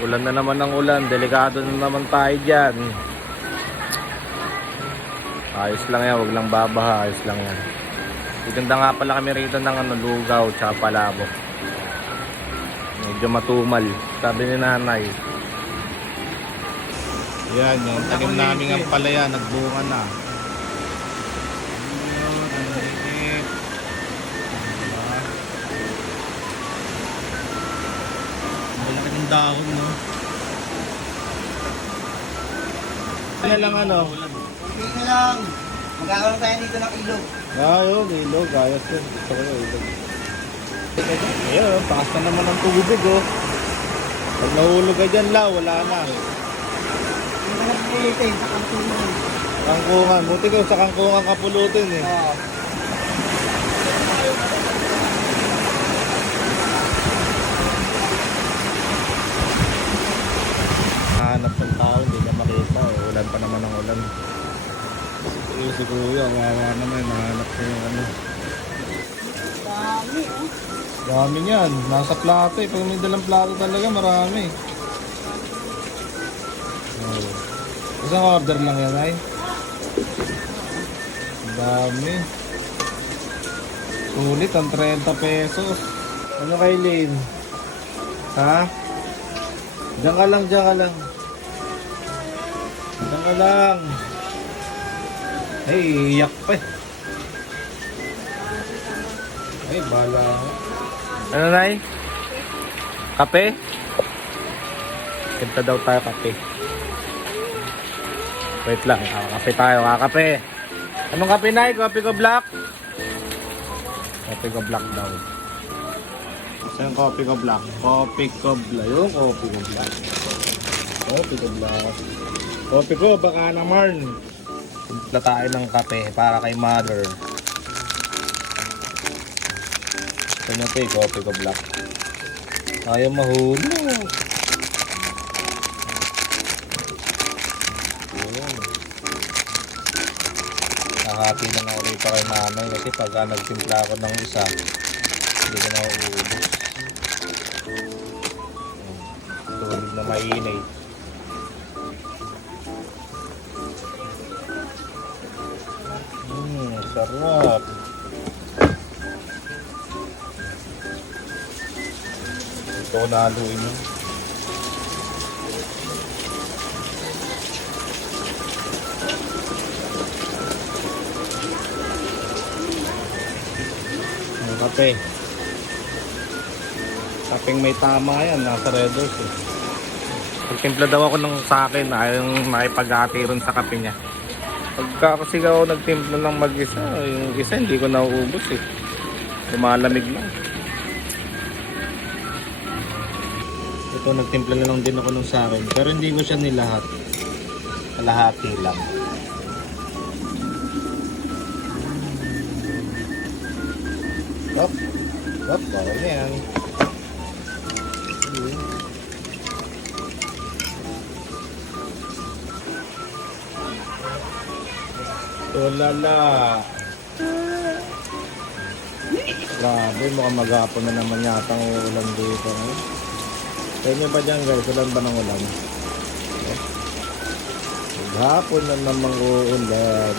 Ulan na naman ng ulan, delikado na naman tayo dyan. Ayos lang yan, wag lang babaha, ayos lang yan. Iganda nga pala kami rito ng lugaw tsaka palabok. Medyo matumal, sabi ni nanay. Yan, yung tanim namin ang palaya, nagbunga na. Malaki ng dahon, no? Kaya lang ano? Hindi na lang. Magkakaroon tayo dito ng ilog. Yun, ilog, ayos yun. Gusto ko yung ilog. Ayun, taas na naman ang tubig, oh. Pag nahulog ka dyan, wala na. Hindi na nagpilitin sa kantunan. Kangkungan, buti ko sa kangkungan kapulutin eh. Oo. Hanap ng tao, hindi ka makita. Ulan pa naman ang ulan. Si Kuya, wawa naman. Nahanap ko yung ano. Dami, oh. Dami niyan. Nasa plato eh. Pag may dalang plato talaga, marami. Oh. Isang order lang yan ay. Dami. Sulit ang 30 pesos. Ano kay Lane? Ha? Diyan ka lang, diyan ka lang. Diyan ka lang. Ay, iyak pa eh. Ay, bala ako. Ano, Nay? Kape? Kinta daw tayo kape. Wait lang, kape tayo, kakape. Anong kape, Nay? Kopi ko black? Kopi ko black daw. Saan kopi ko black? Kopi ko black. Yung kopi ko black. Kopi ko black. Kopi ko, baka naman. Timpla tayo ng kape para kay mother. Ito na ito, kopi ko black. Ayaw mahulog. Yun. Nakahati na ako rito kay nanay kasi pagka nagtimpla ako ng isa, hindi ko na uubos. Tulog na mainit. Sarap. Ito ko nahaluin yun. Ang kape. Kapeng may tama yan. Nasa Red Horse eh. Pagtimpla daw ako ng sa akin. Yung nakipag-hati ron sa kape niya. Pagka kasi ako nagtimpla ng mag-isa, yung isa hindi ko nauubos eh. Lumalamig lang. Ito nagtimpla na lang din ako ng sa akin. Pero hindi ko siya nilahat. Kalahati lang. Hop. Hop. Bawal na yan. Ulala. Grabe, mukhang maghapon na naman yata ang ulan dito. Sa inyo ba dyan guys? Ulan ba ng ulan? Maghapon na namang uulan.